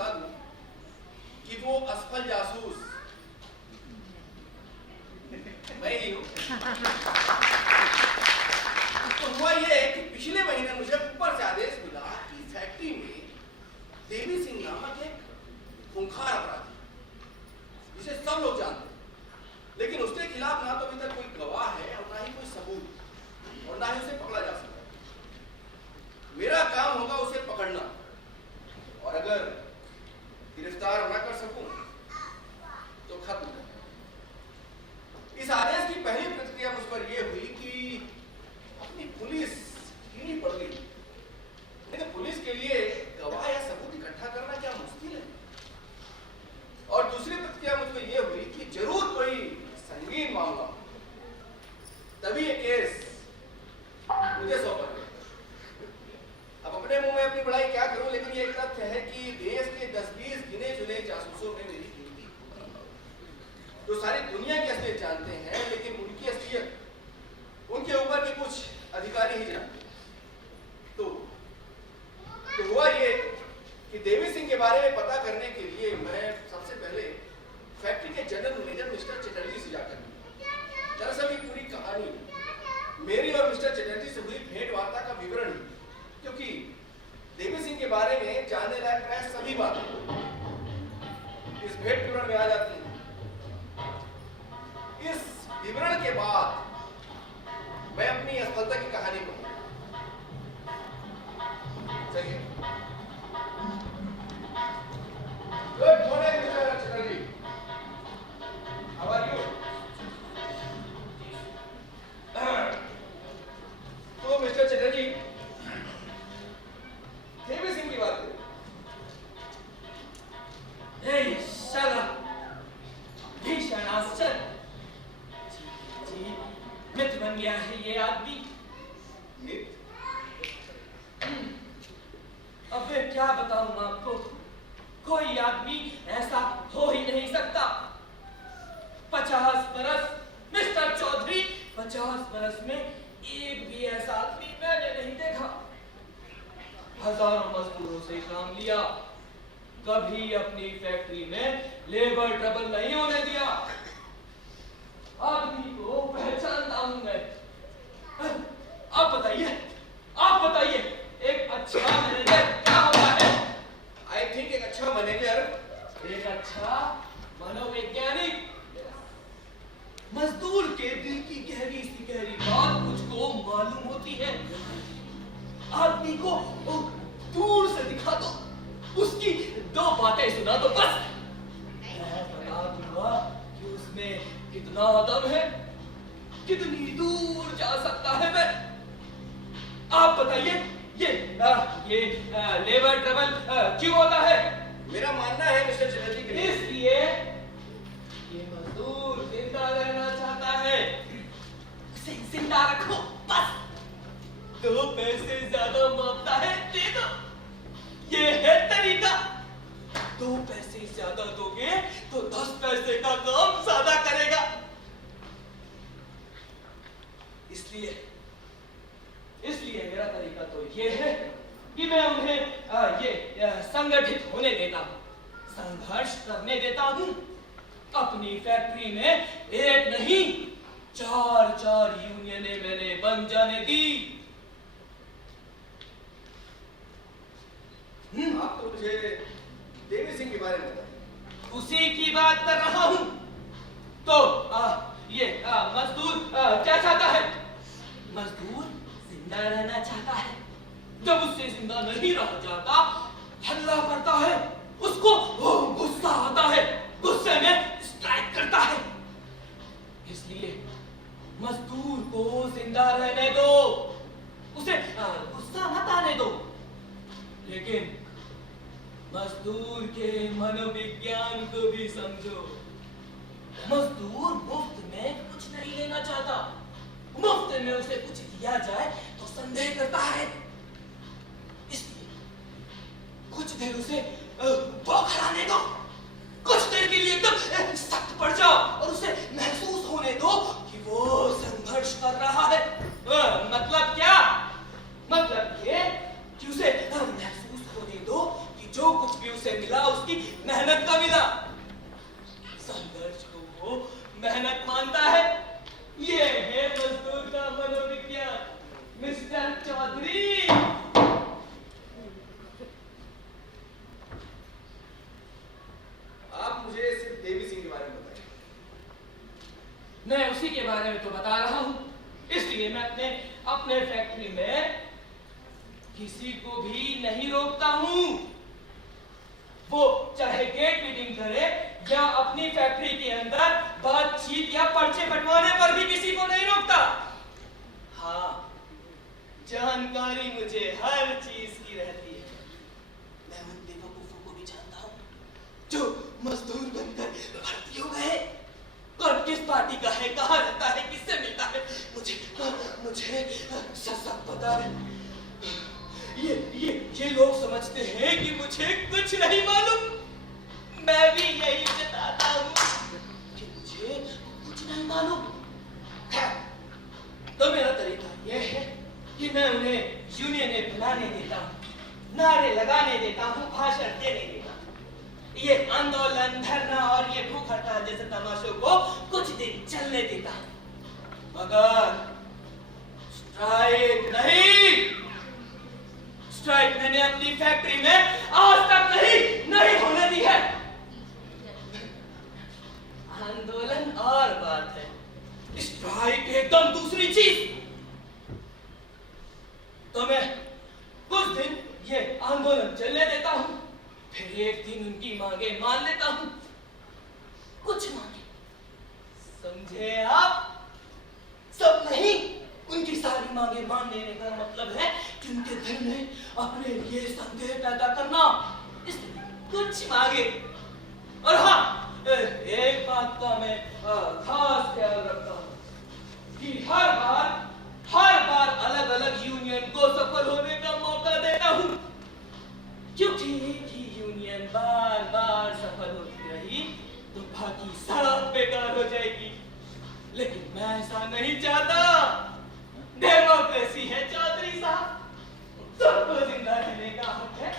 बता दूं कि वो असफल जासूस मैं ही हूं। तो हुआ ये कि पिछले महीने मुझे ऊपर से आदेश मिला कि फैक्ट्री में देवी सिंह नामक एक खूंखार अपराधी, जिसे सब लोग जानते हैं, लेकिन उसके खिलाफ ना तो अभी तक कोई गवाह है और ना ही कोई सबूत और ना ही उसे पकड़ा जा सकता। मेरा काम होगा उसे पकड़ना, और अगर गिरफ्तार न कर सकूं तो खत्म। इस आदेश की पहली प्रतिक्रिया मुझ पर यह हुई कि अपनी पुलिस ढीली पड़ गई। लेकिन पुलिस के लिए गवाह या सबूत इकट्ठा करना क्या मुश्किल है। और दूसरी प्रतिक्रिया मुझ पर यह हुई कि जरूर कोई संगीन मामला, तभी ये केस मुझे सौंपा गया। अब अपने मुंह में अपनी बड़ाई क्या करूं, लेकिन ये एक तथ्य है कि देश के 10-20 गिने चुने जासूसों में मेरी गिनती जो सारी दुनिया की असलियत जानते हैं, लेकिन उनकी असलियत उनके ऊपर के कुछ अधिकारी ही जानते हैं। तो हुआ ये कि देवी सिंह के बारे में पता करने के लिए मैं सबसे पहले फैक्ट्री के जनरल मैनेजर मिस्टर चटर्जी से जाकर मिला। दरअसल ये पूरी कहानी मेरी और मिस्टर चटर्जी से हुई भेंट वार्ता का विवरण, क्योंकि देवी सिंह के बारे में जानने लायक प्राय सभी बातें इस भेंट विवरण में आ जाती हैं। इस विवरण के बाद मैं अपनी असफलता की कहानी कहूंगा। चलिए। Good morning Mister Chatterjee, how are you? तो मिस्टर चटर्जी, देवी सिंह की बात करें। शाला भीषण आश्चर्य, जी मित्र बन गया है ये आदमी। अब मैं क्या बताऊं आपको, कोई आदमी ऐसा हो ही नहीं सकता। 50 बरस मिस्टर चौधरी, 50 बरस में एक भी ऐसा आदमी मैंने नहीं देखा। हजारों मजदूरों से काम लिया, कभी अपनी फैक्ट्री में लेबर ट्रबल नहीं होने दिया। आदमी को पहचानता हूं मैं। आप बताइए, एक अच्छा मैनेजर क्या होता है? आई थिंक एक अच्छा मैनेजर एक अच्छा मनोवैज्ञानिक मजदूर के दिल की गहरी सी गहरी बात मुझको मालूम होती है। आदमी को दूर से दिखा दो, उसकी 2 बातें सुना दो, बस मैं बता दूंगा कि उसमें कितना दम है, कितनी दूर जा सकता है। मैं आप बताइए, ये लेबर ट्रबल क्यों होता है? मेरा मानना है मिस्टर चटर्जी के लिए इसलिए ये मजदूर जिंदा रहना चाहता है। उसे जिंदा रखो, बस 2 पैसे ज्यादा मांगता है, दे दो, ये है तरीका। 2 पैसे ज्यादा दोगे तो 10 पैसे का काम ज्यादा करेगा। इसलिए मेरा तरीका तो ये है कि मैं उन्हें ये संगठित होने देता हूं, संघर्ष करने देता हूं। अपनी फैक्ट्री में एक नहीं 4 यूनियनें मैंने बन जाने दी। आप तो मुझे देवी सिंह के बारे में बताइए। उसी की बात कर रहा हूं। तो ये मजदूर क्या चाहता है? मजदूर जिंदा रहना चाहता है। जब उससे जिंदा नहीं रहा जाता, हल्ला करता है, उसको गुस्सा आता है, गुस्से में स्ट्राइक करता है। इसलिए मजदूर को जिंदा रहने दो, उसे गुस्सा मत आने दो, लेकिन मजदूर के मनोविज्ञान को भी समझो। मजदूर मुफ्त में कुछ नहीं लेना चाहता। मुफ्त में उसे कुछ दिया जाए तो संदेह करता है। इसलिए कुछ देर उसे बौखलाने दो, कुछ देर के लिए एकदम सख्त पड़ जाओ और उसे महसूस होने दो कि वो संघर्ष कर रहा है। मतलब क्या? मतलब ये कि उसे महसूस होने दो कि जो कुछ भी उसे मिला मैं तो बता रहा हूँ, इसलिए मैं अपने फैक्ट्री में किसी को भी नहीं रोकता हूँ। वो चाहे गेट मीटिंग करे या अपनी फैक्ट्री के अंदर बातचीत या पर्चे बंटवाने पर भी किसी को नहीं रोकता। हाँ, जानकारी मुझे हर चीज की रहती है। मैं उन बेवकूफों को भी जानता हूँ जो मजदूर बनकर भर्ती हो गए। कौन किस पार्टी का है, कहाँ रहता है, किससे मिलता है, मुझे सब पता है। ये लोग समझते हैं कि मुझे कुछ नहीं मालूम। मैं भी यही जताता हूँ कि मुझे कुछ नहीं मालूम है। तो मेरा तरीका यह है कि मैं उन्हें यूनियनें बनाने देता हूँ, नारे लगाने देता हूँ, भाषण देने देता हूँ। ये आंदोलन, धरना और ये भूख हड़ताल जैसे तमाशों को कुछ दिन चलने देता हूँ, मगर स्ट्राइक नहीं। स्ट्राइक मैंने अपनी फैक्ट्री में आज तक नहीं होने दी है। आंदोलन और बात है, स्ट्राइक एकदम दूसरी चीज। तो मैं कुछ दिन ये आंदोलन चलने देता हूं, फिर एक दिन उनकी मांगे मान लेता हूं। कुछ मांगे, समझे आप? सब नहीं। उनकी सारी मांगे मान लेने का मतलब है कि उनके दिल में अपने लिए संदेह पैदा करना। इसलिए कुछ मांगे। और हाँ, एक बात का मैं खास ख्याल रखता हूँ कि हर बार अलग अलग यूनियन को सफल होने का मौका देता हूँ, क्योंकि एक ही यूनियन बार सफल होती रही तो बाकी सब बेकार हो जाएगी। लेकिन मैं ऐसा नहीं चाहता। डेमोक्रेसी है चौधरी साहब, सबको जिंदा रहने का हक है।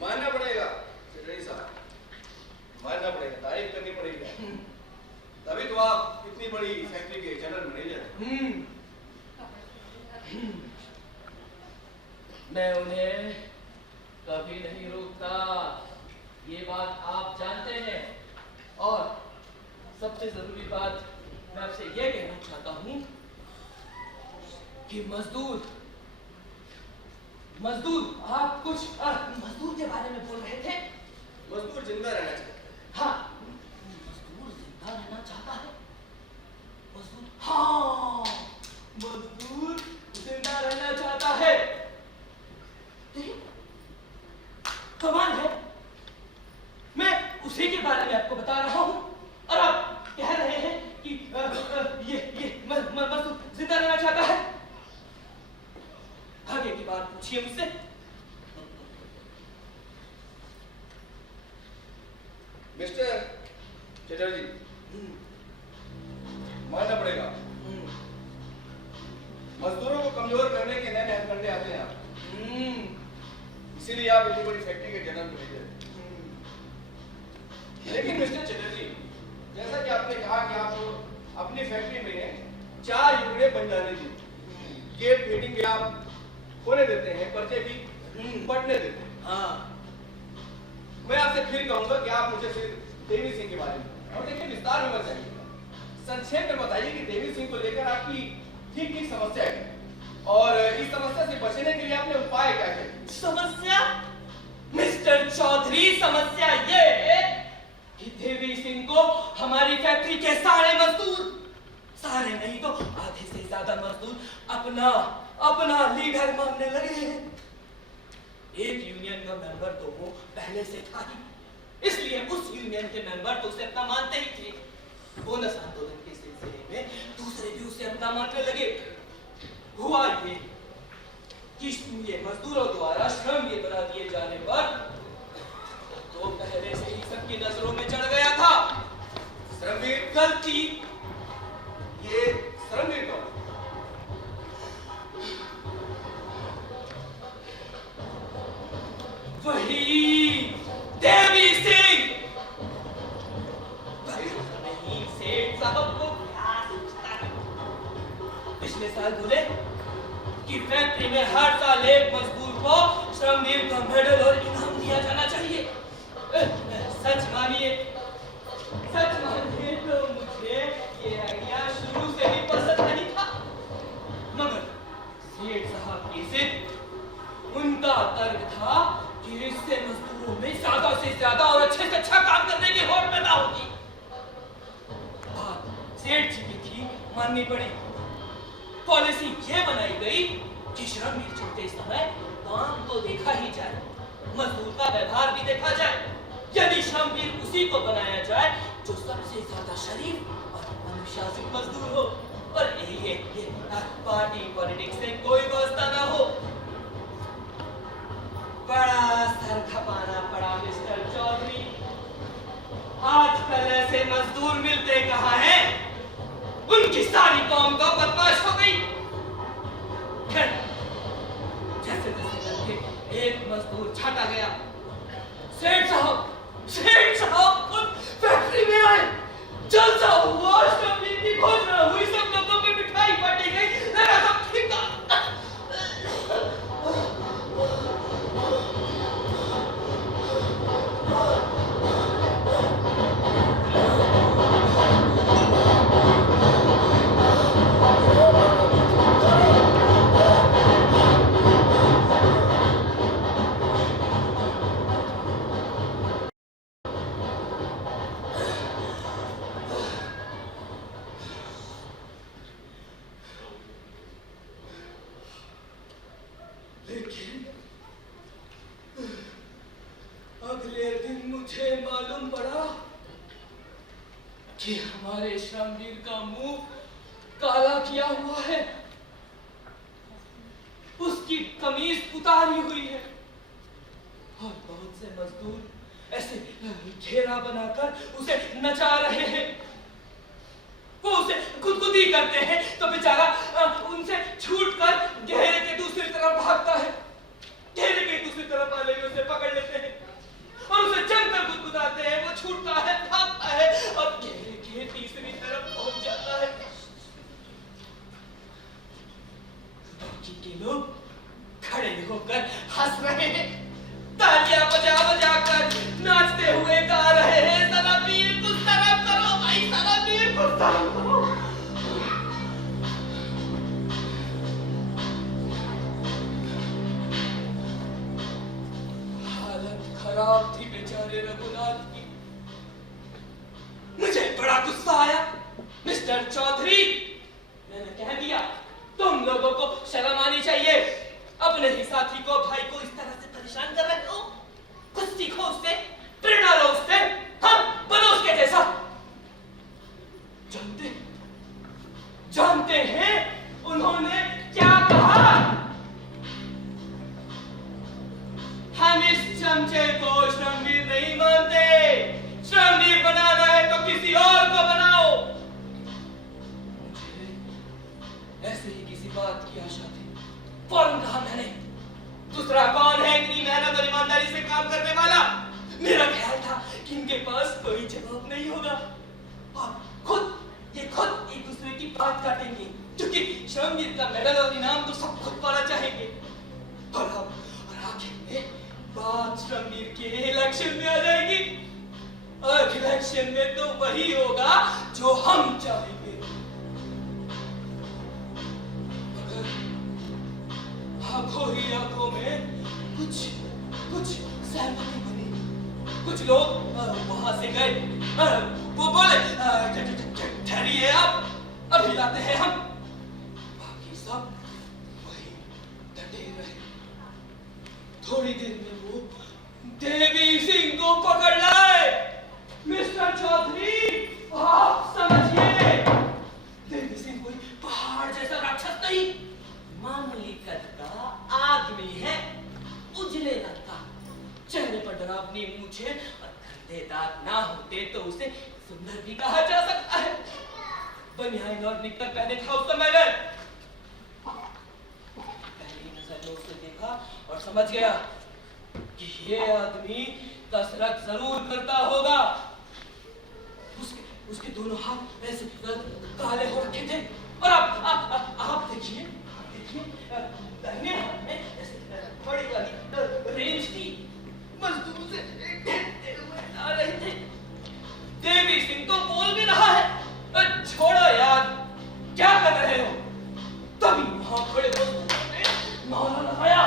मानना पड़ेगा चौधरी साहब, मानना पड़ेगा, तारीफ करनी पड़ेगी। तभी तो आप इतनी बड़ी फैक्ट्री के जनरल मैनेजर। मैं उन्हें कभी नहीं रोकता, ये बात आप जानते हैं। और सबसे जरूरी बात मैं आपसे ये कहना चाहता हूं कि मजदूर आप कुछ मजदूर के बारे में बोल रहे थे। मजदूर जिंदा रहना चाहता है। हाँ, मजदूर जिंदा रहना चाहता है। हाँ, मजदूर जिंदा रहना चाहता है। कमाल है, मैं उसी के बारे में आपको बता रहा हूं और आप कह रहे हैं कि ये मजदूर जिंदा रहना चाहता है। आगे की बात पूछिए मुझसे। मिस्टर चटर्जी, मानना पड़ेगा मजदूरों को कमजोर करने के नए हथकंडे आते हैं आप। इसीलिए आप इतनी बड़ी फैक्ट्री के जनरल मैनेजर हैं। लेकिन मिस्टर चटर्जी, जैसा कि आपने कहा कि आप अपनी फैक्ट्री में 4 यूनिटें बन जाने दी, गेट मीटिंग भी आप होने देते हैं, पर्चे भी बंटने देते हैं। हाँ, मैं आपसे फिर कहूंगा कि आप मुझे सिर्फ देवी सिंह के बारे में और देखिए विस्तार में बताइए, संक्षेप में बताइए कि देवी सिंह को लेकर आपकी ठीक समस्या है और इस समस्या से बचने के लिए आपने उपाय क्या किए? समस्या मिस्टर चौधरी, समस्या ये है कि देवी सिंह को हमारी फैक्ट्री के सारे नहीं तो आधे से ज्यादा मजदूर अपना लीडर मानने लगे हैं। एक यूनियन का मेंबर तो वो पहले से था ही, इसलिए उस यूनियन के मेंबर तो उसे अपना मानते ही थे। बोनस आंदोलन के सिलसिले में दूसरे भी उसे अपना मानने लगे। हुआ ये कि ये मजदूरों द्वारा श्रम ये बना दिए जाने पर तो पहले से ही सबकी नजरों में चढ़ गया था। श्रमवीर गलती, ये श्रमवीर कौन? वही देवी सिंह। नहीं, सेठ साहब को क्या सोचता है? पिछले साल बोले कि फैक्ट्री में हर साल एक मजदूर को श्रमवीर का मेडल और इनाम दिया जाना चाहिए। सच मानिए तो मुझे ये माननी पड़ी। पॉलिसी ये बनाई गई कि श्रमजीवी चुनते समय काम तो देखा ही जाए, मजदूर का व्यवहार भी देखा जाए। यदि श्रमजीवी उसी को बनाया जाए जो सबसे ज्यादा शरीफ और अनुशासित मजदूर हो, और ये पार्टी पॉलिटिक्स से कोई वास्ता ना हो। बड़ा सर खपाना पड़ा मिस्टर चौधरी। आजकल ऐसे मजदूर मिलते कहाँ हैं? उनकी सारी कौम तो बदमाश हो गई। जैसे जैसे करके एक मजदूर छाटा गया, सेठ साहब खुद फैक्ट्री में आए। जलसा हुआ, श्रमजीवी की घोषणा हुई, सब लोगों पे मिठाई बांटी गई, लगा सब ठीक था। अगले दिन मुझे मालूम पड़ा कि हमारे श्रमजीवी का मुंह काला किया हुआ है, उसकी कमीज उतारी हुई है, और बहुत से मजदूर ऐसे घेरा बनाकर उसे नचा रहे हैं। वो उसे गुदगुदी करते हैं तो बेचारा उनसे छूटकर घेरे के दूसरी तरफ भागता है। घेरे के दूसरी तरफ वाले भी उसे पकड़ लेते हैं और उसे जमकर गुदगुदाते हैं। वो छूटता है, भागता है और घेरे के तीसरी तरफ पहुंच जाता है। बाकी के लोग खड़े होकर हंस रहे हैं, तालियां बजा बजा कर नाचते हुए गा रहे हैं, सलामीर कुछ तरफ करो भाई, सलामीर कुछ तरफ करो। हालत खराब थी बेचारे रघुनाथ की। मुझे बड़ा गुस्सा आया। मिस्टर चौधरी, मैंने कह दिया, तुम लोगों को शर्म आनी चाहिए। अपने ही साथी को, भाई को इस तरह से परेशान कर रहे हो। कुछ सीखो उससे, प्रेरणा लो उससे, हाँ, बनो उसके जैसा। जानते हैं उन्होंने क्या कहा? हम इस चमचे को श्रमजीवी नहीं मानते। श्रमजीवी बनाना है तो किसी और को बनाओ। मुझे ऐसे ही किसी बात की आशा थी, फौरन कहा मैंने, दूसरा कौन है इतनी मेहनत और ईमानदारी से काम करने वाला? मेरा ख्याल था कि इनके पास कोई जवाब नहीं होगा और खुद एक दूसरे की बात काटेंगे, क्योंकि श्रमजीवी का मेडल और इनाम तो सब खुद पाना चाहेंगे। और आखिर में बात श्रमजीवी के इलेक्शन में आ जाएगी, और इलेक्शन में तो वही होगा जो हम चाहेंगे। मगर आंखों ही आंखों में कुछ सहमति बनी। कुछ लोग वहां से गए, वो बोले ठहरिए आप, अभी लाते हैं हम। बाकी सब वही डटे रहे। थोड़ी देर में वो देवी सिंह को पकड़ लाए। मिस्टर चौधरी, आप समझिए, देवी सिंह कोई पहाड़ जैसा राक्षस नहीं, मामूली कद का आदमी है, उजले रंग का, चेहरे पर डरावनी मूछें और गंदे दांत ना होते तो उसे सुंदर भी कहा जा सकता है। बनियान और निक्कर पहने था उस समय में। पहली नजर में उसे देखा और समझ गया कि ये आदमी कसरत जरूर करता होगा। उसके दोनों हाथ ऐसे काले हो रखे थे और आप देखिए दाहिने हाथ में बड़ी वाली रेंज थी, मजदूर से आ रहे थे। देवी सिंह तो बोल भी रहा है, छोड़ो यार, क्या कर रहे हो? तभी वहां खड़े मजदूरों ने नारा लगाया,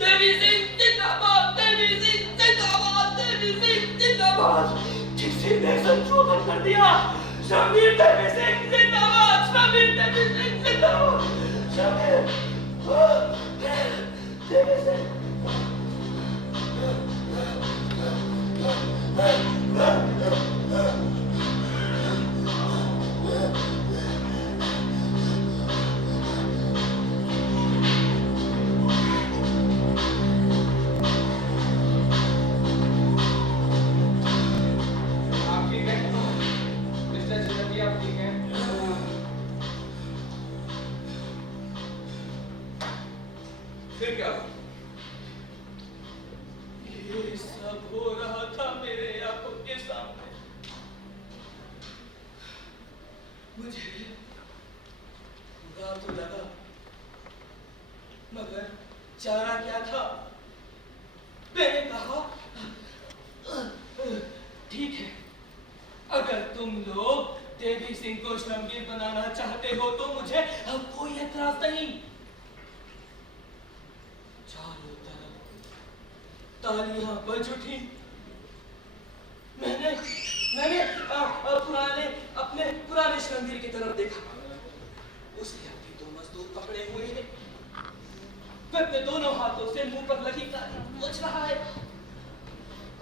देवी सिंह जिंदाबाद, देवी सिंह जिंदाबाद, देवी सिंह जिंदाबाद। किसी ने संशोधन कर दिया, श्रमजीवी देवी सिंह जिंदाबाद, श्रमजीवी देवी सिंह जिंदाबाद। शमीर, देवी सिंह। आप ठीक हैं? मिस्टर चटर्जी आप ठीक हैं? फिर क्या हुआ? ये सब हो रहा था मेरे आंखों के सामने। मुझे बुरा तो लगा, मगर चारा क्या था? मैंने कहा ठीक है, अगर तुम लोग देवी सिंह को शमवीर बनाना चाहते हो तो मुझे अब कोई एतराज नहीं। चारों तरफ तालियां बज उठी। मैंने अपने पुराने शमवीर की तरफ देखा। उसने अपने दो मजदूर पकड़े हुए हैं। वह अपने दोनों हाथों से मुंह पर लगी काली पोंछ रहा है।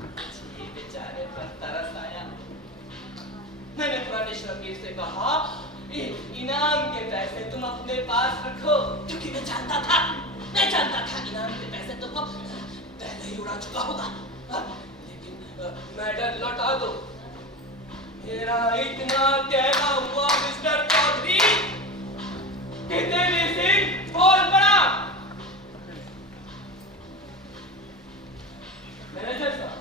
मुझे बेचारे पर तरस आया। मैंने पुराने शमवीर से कहा, इनाम के पैसे तुम अपने पास रखो, क्योंकि मैं जानता था इनाम के पैसे तुमको पहले ही उड़ा चुका होगा। लेकिन मेडल लौटा दो। मेरा इतना कहना हुआ मिस्टर चौधरी कि देवी सिंह बोल पड़ा। मैनेजर साहब,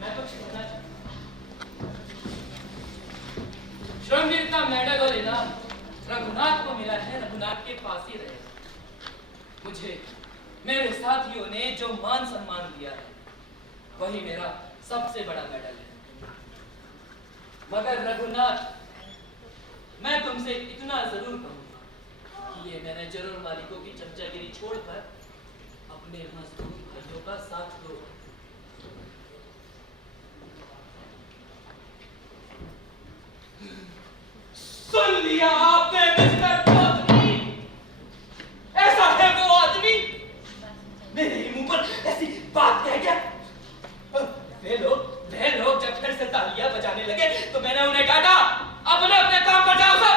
मैं कुछ कहना चाहता हूं। शमवीर का मेडल और इनाम रघुनाथ को मिला है, रघुनाथ के पास ही रहेगा। मुझे मेरे साथियों ने जो मान सम्मान दिया है वही मेरा सबसे बड़ा मेडल है। मगर रघुनाथ, मैं तुमसे इतना जरूर कहूंगा कि ये मैनेजर और मालिकों की चमचागिरी छोड़कर अपने मजदूर भाइयों का साथ दो। सुन लिया आपने मिस्टर चौधरी, ऐसा है वो आदमी, मेरे ही मुंह पर ऐसी बात कह गया। वे लोग जब फिर से तालियां बजाने लगे तो मैंने उन्हें डांटा, अपने अपने काम पर जाओ सब।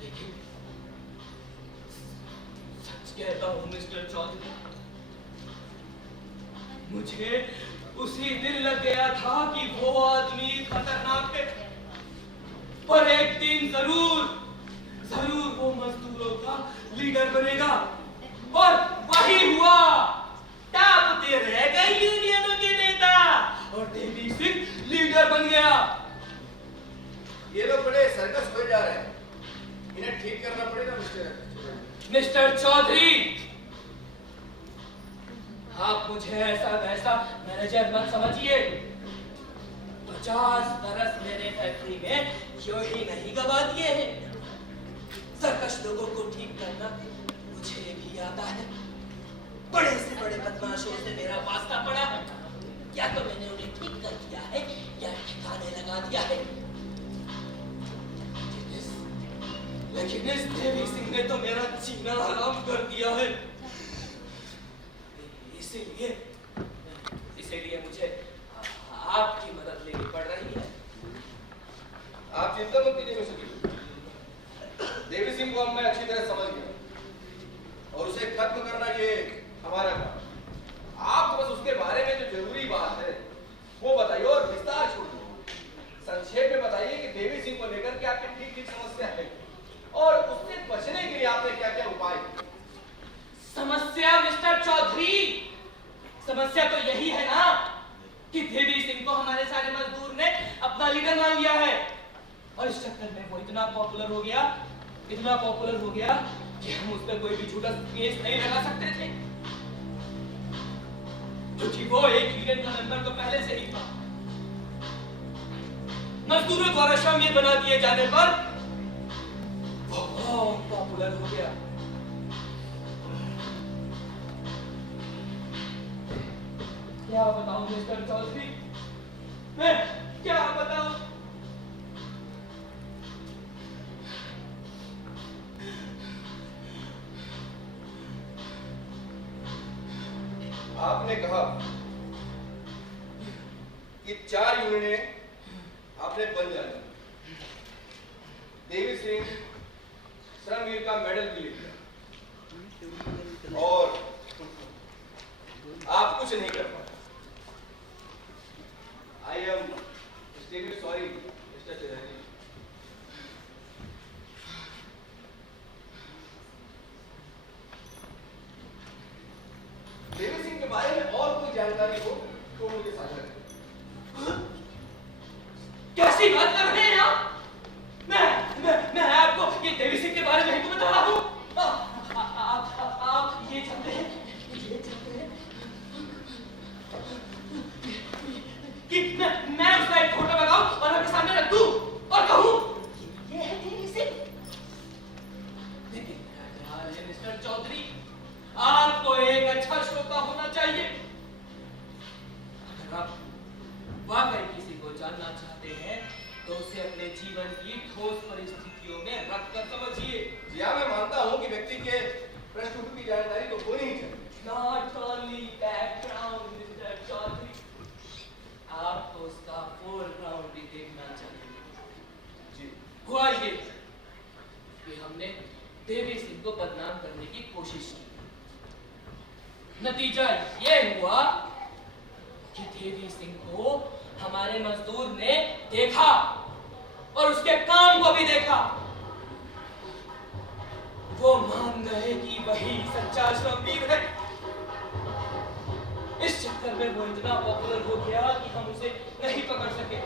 लेकिन सच कहता हूं मिस्टर चौधरी, मुझे उसी दिन लग गया था कि वो आदमी खतरनाक है, पर एक दिन जरूर वो मजदूरों का लीडर बनेगा। और वही हुआ। टापते रह गए यूनियनों के नेता और देवी सिंह लीडर बन गया। ये लोग बड़े सर्कस हो जा रहे हैं, इन्हें ठीक करना पड़ेगा मिस्टर चौधरी। आप मुझे ऐसा वैसा मैनेजर मत समझिए। 50 बरस मेरे फैक्ट्री में यूं ही नहीं गवा दिए हैं। सर्कस लोगों को ठीक करना मुझे भी आता है। बड़े से बड़े बदमाशों से मेरा वास्ता पड़ा है, या तो मैंने उन्हें ठीक कर दिया है या ठिकाने लगा दिया है। लेकिन इस देवी सिंह ने तो मेरा जीना हराम कर दिया है। इसीलिए मुझे आपकी मदद लेनी पड़ रही है। आप चिंता मत कीजिए मिस्टर गिल। देवी सिंह को मैं अच्छी तरह समझ गया और उसे खत्म करना ये हमारा काम। आप तो बस उसके बारे में जो जरूरी बात है वो बताइए और विस्तार छोड़िए। संक्षेप में बताइए कि देवी सिंह को लेकर के आपकी ठीक ठीक समस्या है और उससे बचने के लिए आपने क्या क्या उपाय किए। समस्या मिस्टर चौधरी, समस्या तो यही है ना कि देवी सिंह को हमारे सारे मजदूर ने अपना लीडर मान लिया है और इस चक्कर में वो इतना पॉपुलर हो गया कि हम उस पर कोई भी झूठा केस नहीं लगा सकते थे, क्योंकि वो एक यूनियन का मेंबर तो पहले से ही था। मजदूरों द्वारा शमवीर बना दिए जाने पर वो बहुत पॉपुलर हो गया। क्या बताऊं मिस्टर चौधरी, मैं क्या बताऊं। आपने कहा कि 4 यूनियनें आपने बन जाना। देवी सिंह श्रमवीर का मेडल भी लेकर और आप कुछ नहीं कर पाए। I am extremely sorry mister Chatterjee. Devi Singh के बारे में और कोई जानकारी हो तो मुझे साझा करें। कैसी बात कर रहे हैं आप? मैं आपको ये देवी सिंह के बारे में ही तो बता रहा हूँ। आप ये जानते हैं कि मैं उसका एक फोटो लगाऊं और आपके सामने रख दूं और कहूं ये है देवी सिंह। लेकिन मेरा ख्याल है मिस्टर चौधरी, आपको एक अच्छा श्रोता होना चाहिए। अगर आप वाकई किसी को जानना चाहते हैं तो उसे अपने जीवन की ठोस परिस्थितियों में रखकर समझिए। जी हाँ, मैं मानता हूँ कि व्यक्ति के पृष्ठभूमि की जानकारी तो होनी ही चाहिए। Not only background, Mr. Chaudhary, आपको उसका फोरग्राउंड भी देखना चाहिए। जी हुआ ये कि हमने देवी सिंह को बदनाम करने की कोशिश की। नतीजा ये हुआ कि देवी सिंह को हमारे मजदूर ने देखा और उसके काम को भी देखा। वो मान गए कि वही सच्चा श्रमवीर है। इस चक्कर में वो इतना पॉपुलर हो गया कि हम उसे नहीं पकड़ सके।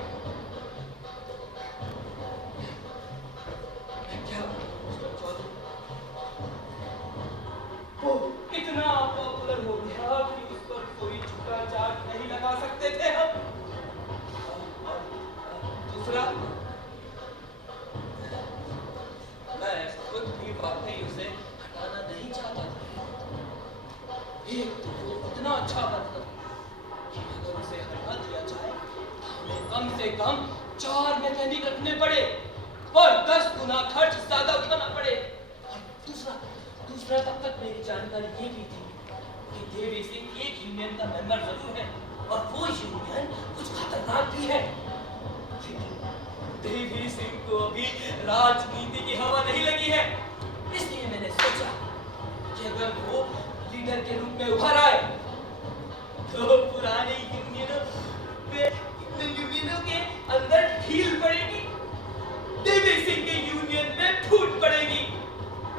क्या मिस्टर चौधरी, वो इतना पॉपुलर हो गया कि उस पर कोई छुटा चार्ज नहीं लगा सकते थे हम। और दूसरा, मैं खुद भी वाकई उसे हटाना नहीं चाहता था। एक तो वो इतना अच्छा बनता कि अगर उसे हटा दिया जाए तो हमें कम से कम 4 मैकेनिक रखने पड़े और 10 गुना खर्च ज्यादा उठाना पड़े। और दूसरा तब तक मेरी जानकारी ये भी थी कि देवी सिंह एक यूनियन का मेंबर जरूर है और वो यूनियन कुछ खतरनाक भी है। देवी सिंह को अभी राजनीति की हवा नहीं लगी है, इसलिए मैंने सोचा कि अगर वो लीडर के रूप में उभर आए तो पुराने यूनियनों के अंदर ढील पड़ेगी, देवी सिंह के यूनियन में फूट पड़ेगी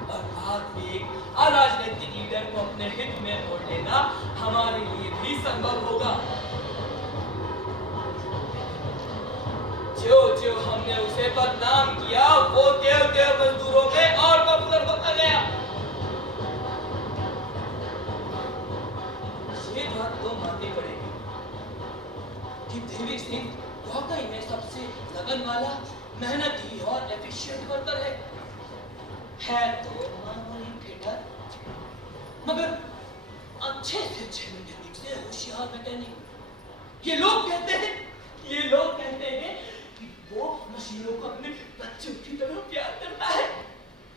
और बाद में एक अराजनीतिक लीडर को अपने हित में मोड़ लेना हमारे लिए भी संभव होगा। जो हमने उसे बदनाम किया वो देव मजदूरों में और पॉपुलर होता गया। ये बात तो माननी पड़ेगी कि देवी सिंह वाकई में सबसे लगन वाला, मेहनती और एफिशिएंट वर्कर है तो मामूली फिटर, मगर अच्छे से अच्छे मैकेनिक से होशियार मैकेनिक। ये लोग कहते हैं कि वो मशीनों को अपने बच्चों की तरह प्यार करता है।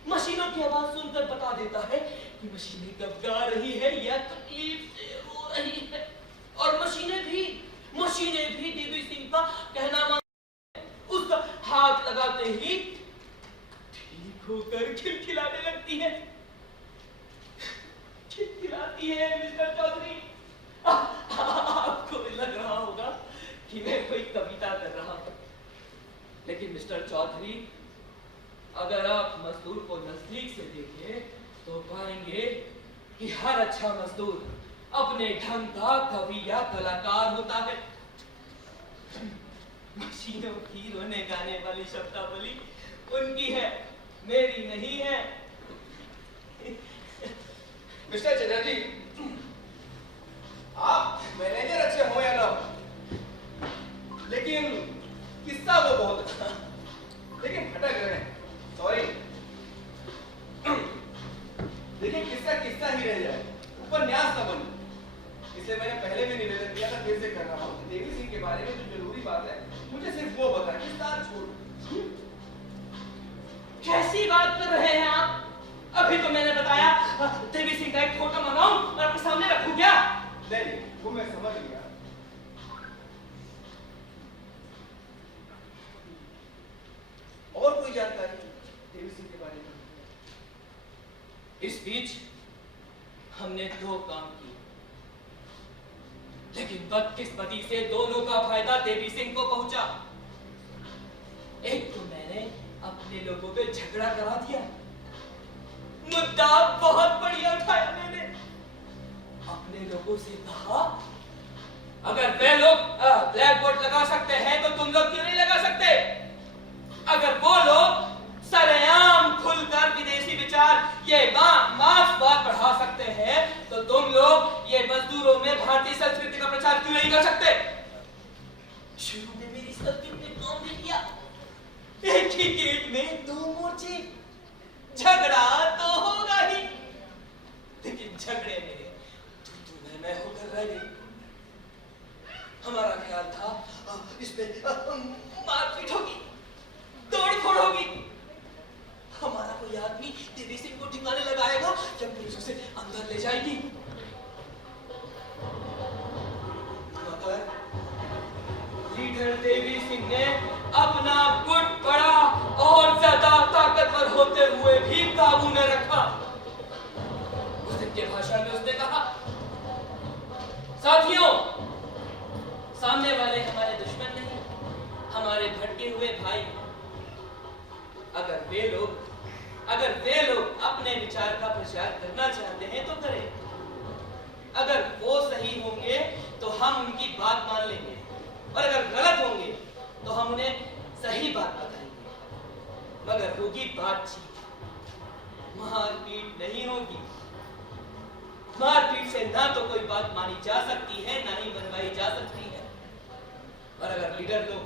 मशीनों की आवाज सुनकर बता देता है कि मशीनें कब गा रही है या तकलीफ से रो रही है। और मशीनें भी देवी सिंह का कहना मानती हैं। उसका हाथ लगाते ही ठीक होकर खिलखिलाने लगती है। खिलखिलाती है मिस्टर चौधरी। आपको लग रहा होगा कि मैं कोई कविता कर रहा हूं, लेकिन मिस्टर चौधरी, अगर आप मजदूर को नजदीक से देखें तो पाएंगे कि हर अच्छा मजदूर अपने ढंग का कवि या कलाकार होता है। मशीनों की रोने गाने वाली शब्दावली उनकी है, मेरी नहीं है। मिस्टर चटर्जी, आप मैनेजर अच्छे हो या ना हो, लेकिन किस्सा वो बहुत अच्छा, लेकिन भटक रहे हैं। सॉरी, देखिए किस्सा ही रह जाए, उपन्यास ना बने। इसलिए मैंने पहले भी निवेदन किया था, फिर से कर रहा हूँ, देवी सिंह के बारे में जो जरूरी बात है मुझे सिर्फ वो बताएं, किस्सा छोड़। कैसी बात कर रहे हैं आप? अभी तो मैंने बताया देवी सिंह का एक फोटो मंगाऊं और आपके सामने रखूं क्या? नहीं, वो मैं समझ गया। और कोई जानकारी देवी सिंह के बारे में? इस बीच हमने 2 काम किए, लेकिन बदकिस्मती से दोनों का फायदा देवी सिंह को पहुंचा। एक तो मैंने अपने लोगों पे झगड़ा करा दिया, मुद्दा बहुत बढ़िया उठाया मैंने। अपने लोगों से कहा, अगर वे लोग ब्लैक बोर्ड लगा सकते हैं तो तुम लोग क्यों नहीं लगा सकते? अगर वो लोग सरेआम खुलकर विदेशी विचार ये मार्क्सवाद बढ़ा सकते हैं तो तुम लोग ये मजदूरों में भारतीय संस्कृति का प्रचार क्यों नहीं कर सकते? शुरू में मेरी संस्कृति ने काम दे दिया, एक ही गेट में 2 मोर्चे, झगड़ा तो होगा ही, लेकिन झगड़े में तू मैं होकर रह गई। हमारा ख्याल था इसमें मारपीट होगी, तोड़फोड़ होगी, हमारा कोई आदमी देवी सिंह को ठिकाने लगाएगा जब पुलिस उसे अंदर ले जाएगी। मगर लीडर देवी सिंह ने अपना गुट बड़ा और ज्यादा ताकतवर होते हुए भी काबू में रखा। उस दिन के भाषण में उसने कहा, साथियों, सामने वाले हमारे दुश्मन नहीं, हमारे भटके हुए भाई। अगर वे लोग अपने विचार का प्रचार करना चाहते हैं तो करें। अगर वो सही होंगे तो हम उनकी बात मान लेंगे, और अगर गलत होंगे तो हम उन्हें सही बात बताएंगे। मगर होगी बातचीत, मारपीट नहीं होगी। मारपीट से ना तो कोई बात मानी जा सकती है, ना ही मनवाई जा सकती है। और अगर लीडर लोग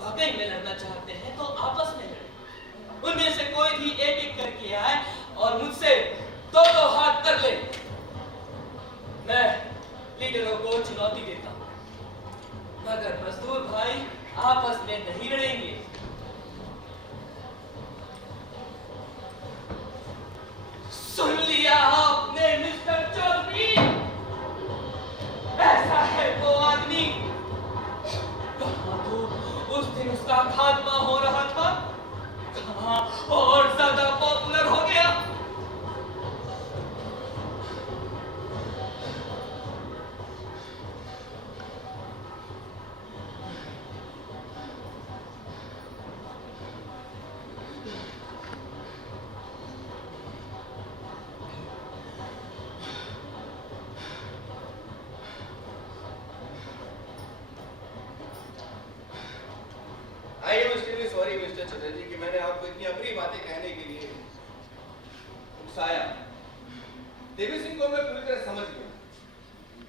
वाकई में लड़ना चाहते हैं तो आपस में लड़ें। उनमें से कोई भी एक करके आए और मुझसे 2 हाथ कर ले। मैं लीडरों को चुनौती देता हूं, मगर मजदूर भाई आपस में नहीं लड़ेंगे। सुन लिया आपने मिस्टर चौधरी, ऐसा है वो आदमी। कहां तो उस दिन उसका खात्मा हो रहा था, कहां और ज्यादा पॉपुलर हो गया। I am extremely sorry, Mr. Chatterjee, कि मैंने आपको इतनी अप्रिय बातें कहने के लिए उकसाया। देवी सिंह को मैं पूरी तरह समझ गया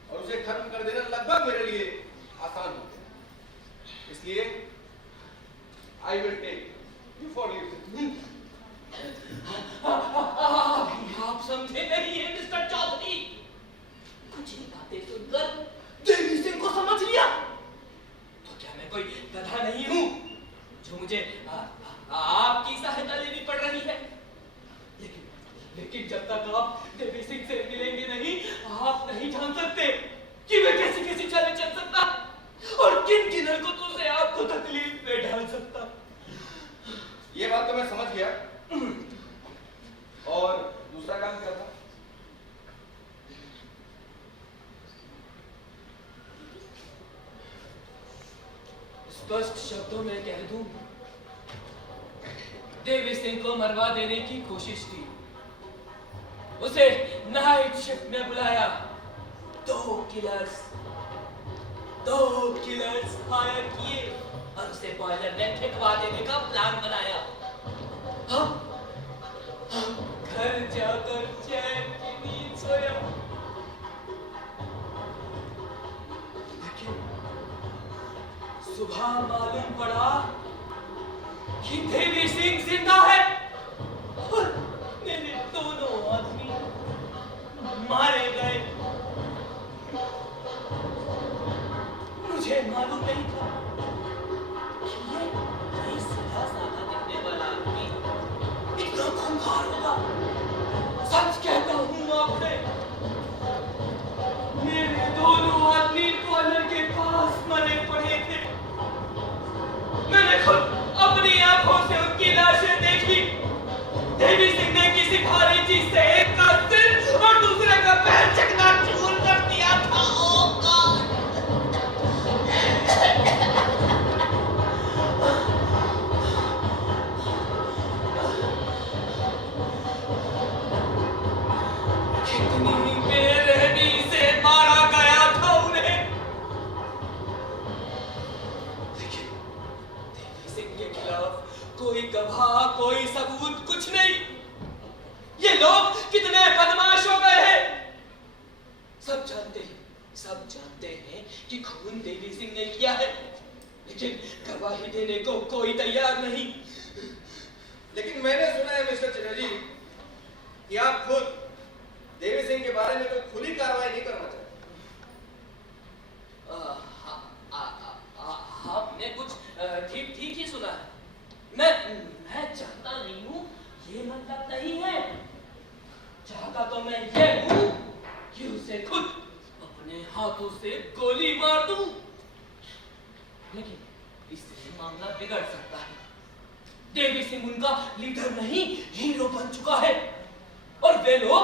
और उसे खत्म कर देना लगभग मेरे लिए आसान हो गया। इसलिए I will take you for you। आप समझे नहीं है मिस्टर चौधरी, कुछ ही बातें सुनकर देवी सिंह को समझ लिया। तो क्या मैं कोई गधा नहीं हूं जो मुझे आपकी सहायता लेनी पड़ रही है? लेकिन जब तक आप देवी सिंह से मिलेंगे नहीं, आप नहीं जान सकते कि वे कैसी चालें चल सकता और किन हरकतों से आपको तकलीफ में डाल सकता। ये बात तो मैं समझ गया। और दूसरा काम क्या था? स्पष्ट शब्दों में कह दूं, देवी सिंह को मरवा देने की कोशिश की। उसे नाइट शिफ्ट में बुलाया, 2 किलर्स हायर किए और उसे बॉयलर में फेंकवा देने का प्लान बनाया। हम घर जाकर चैन की नींद सोया, लेकिन सुबह मालूम पड़ा कि देवी सिंह जिंदा है और मेरे दोनों आदमी मारे गए। मुझे मालूम नहीं था कि ये नहीं सीधा साधा दिखने वाला आदमी इतना खूंखार होगा। सच कहता हूं आपसे, मेरे दो कैंची से एक का सिर और दूसरे का पैर चकनाचूर कर दिया था। ओह गॉड! कितनी बेरहमी से मारा गया था उन्हें। लेकिन देवी सिंह के खिलाफ कोई गवाह, कोई सबूत, कुछ नहीं। ये लोग कितने बदमाश हो गए हैं। सब जानते हैं कि खून देवी सिंह ने किया है, लेकिन गवाही देने को कोई तैयार नहीं। लेकिन मैंने सुना है मिस्टर चटर्जी कि आप खुद देवी सिंह के बारे में कोई खुली कार्रवाई नहीं करना चाहते। आपने कुछ ठीक ही सुना है। मैं चाहता नहीं हूँ, ये मतलब नहीं है। चाहता तो मैं ये हूँ कि उसे खुद अपने हाथों से गोली मार दूं। लेकिन इससे मामला बिगड़ सकता है। देवी सिंह उनका लीडर नहीं, हीरो बन चुका है, और वे लोग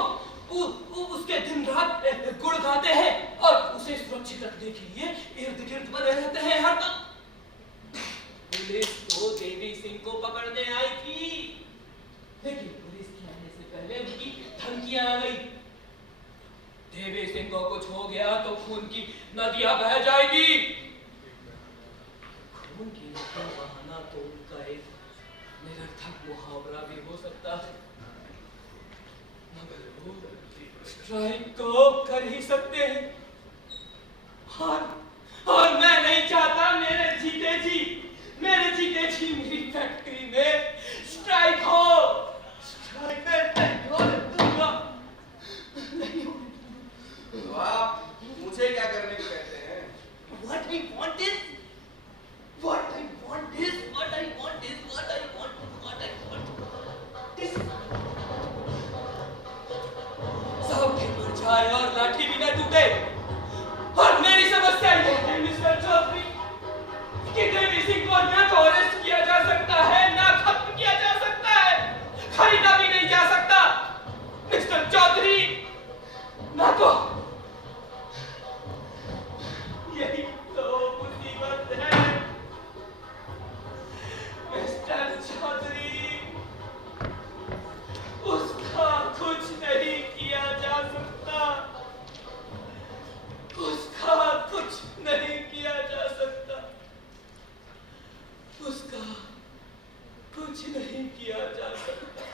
उसके दिन रात गुड़ गाते हैं और उसे सुरक्षित रखने के लिए इर्द गिर्द बने रहते हैं हर तक। पुलिस तो देवी सिंह को पकड़ने आई थी, लेकिन पुलिस के आने से पहले उनकी धमकियां आ गई। देवी सिंह को कुछ हो गया तो खून की नदियां बह जाएगी। खून की नदियां बहाना तो उनका एक निरर्थक मुहावरा भी हो सकता है, मगर वो स्ट्राइक तो कर ही सकते हैं। और मैं नहीं चाहता मेरे जीते जी मेरी फैक्ट्री में स्ट्राइक हो। स्ट्राइक नहीं होने दूंगा, नहीं होने दूंगा। तो आप मुझे क्या करने को कहते हैं? What I want is सब भी मर जाए और लाठी भी न टूटे। और मेरी समस्या यह है मिस्टर चौधरी कि देवी सिंह को न तो अरेस्ट किया जा सकता है, न खत्म किया जा सकता है, खरीदा भी नहीं जा सकता मिस्टर चौधरी। न तो यही तो मुसीबत है मिस्टर चौधरी। उसका कुछ नहीं किया जा सकता, उसका कुछ नहीं किया जा सकता, उसका कुछ नहीं किया जा सकता।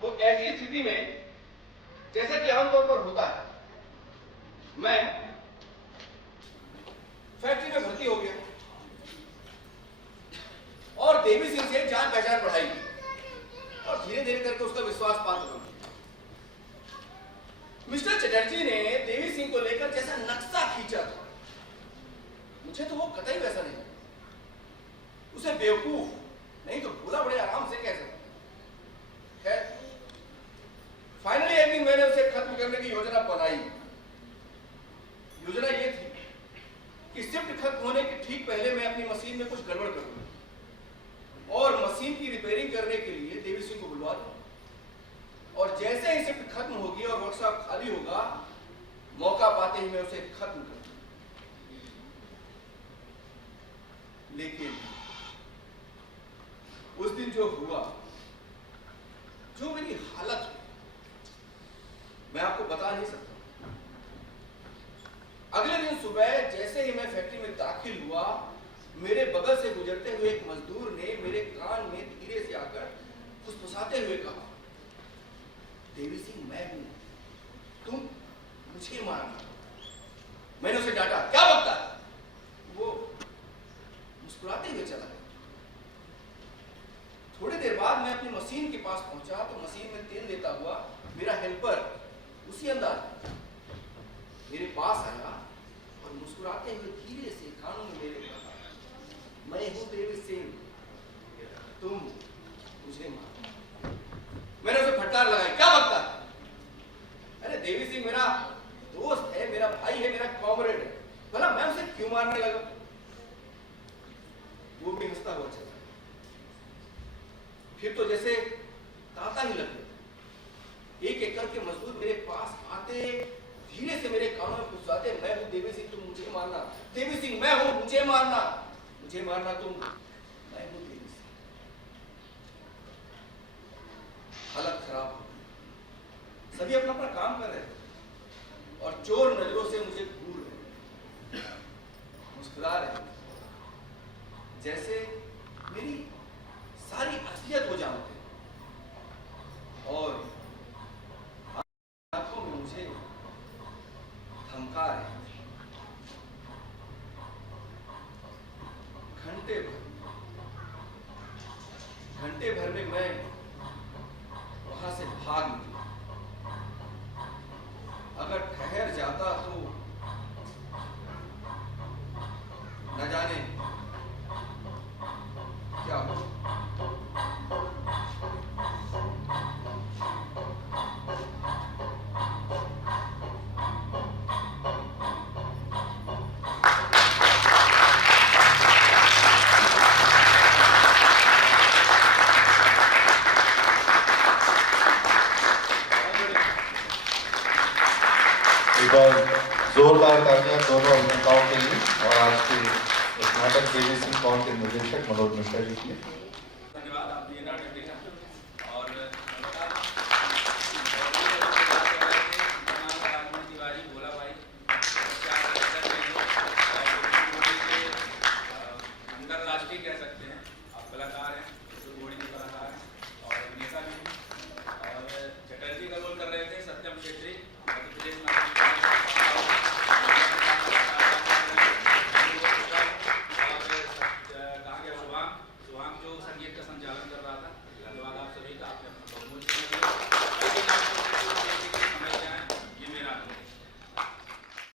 तो ऐसी स्थिति में जैसा कि आमतौर पर होता है, मैं फैक्ट्री में भर्ती हो गया और देवी सिंह से जान पहचान बढ़ाई और धीरे धीरे करके उसका विश्वास पात्र बन गया। मिस्टर चटर्जी ने देवी सिंह को लेकर जैसा नक्शा खींचा था, मुझे तो वो कतई वैसा नहीं। उसे बेवकूफ नहीं तो भूला बड़े आराम से कह सकता। खैर, फाइनली एक दिन मैंने उसे खत्म करने की योजना बनाई। योजना ये थी कि शिफ्ट खत्म होने के ठीक पहले मैं अपनी मशीन में कुछ गड़बड़ करूंगा और मशीन की रिपेयरिंग करने के लिए देवी सिंह को बुलवा दूंगा, और जैसे ही शिफ्ट खत्म होगी और वर्कशॉप खाली होगा, मौका पाते ही मैं उसे खत्म कर दूंगा। लेकिन उस दिन जो हुआ, जो मेरी हालत हुई, मैं आपको बता नहीं सकता। अगले दिन सुबह जैसे ही मैं फैक्ट्री में दाखिल हुआ, मेरे बगल से गुजरते हुए एक मजदूर ने मेरे कान में धीरे से आकर फुसफुसाते हुए कहा, देवी सिंह मैं हूं, तुम मुझे मारना। मैंने उसे डांटा, क्या बकता है? वो मुस्कुराते हुए चला गया। थोड़ी देर बाद मैं अपनी मशीन के पास पहुंचा तो मशीन में तेल देता हुआ मेरा हेल्पर उसी अंदाज मेरे पास आया और मुस्कुराते हुए धीरे से कानों में मेरे कहा, मैं हूं देवी सिंह, तुम मुझे मारो। मैंने उसे फटकार लगाई, क्या बकता है? अरे देवी सिंह मेरा दोस्त है, मेरा भाई है, मेरा कॉमरेड है, भला मैं उसे क्यों मारने लगा? वो भी हंसता हुआ चला। फिर तो जैसे तांता ही लग गया। एक एक करके मजदूर मेरे पास आते, धीरे से मेरे कानों में फुसफुसाते, मैं हूं देवी सिंह, तुम मुझे मारना। देवी सिंह मैं हूं, मुझे मारना, मुझे मारना तुम, मैं हूं देवी सिंह। हालत खराब हो गई। सभी अपना अपना काम कर रहे थे और चोर नजरों से मुझे घूर रहे, मुस्कुरा रहे, जैसे मेरी सारी असलियत को जानते और आंखों में मुझे धमका रहे। घंटे भर में मैं वहां से भाग निकला। अगर ठहर जाता तो न जाने क्या हो। एक बार जोरदार तालियां दोनों अभिनेताओं के लिए और आज के इस नाटक देवी सिंह कौन के निर्देशक मनोज मिश्रा जी के लिए।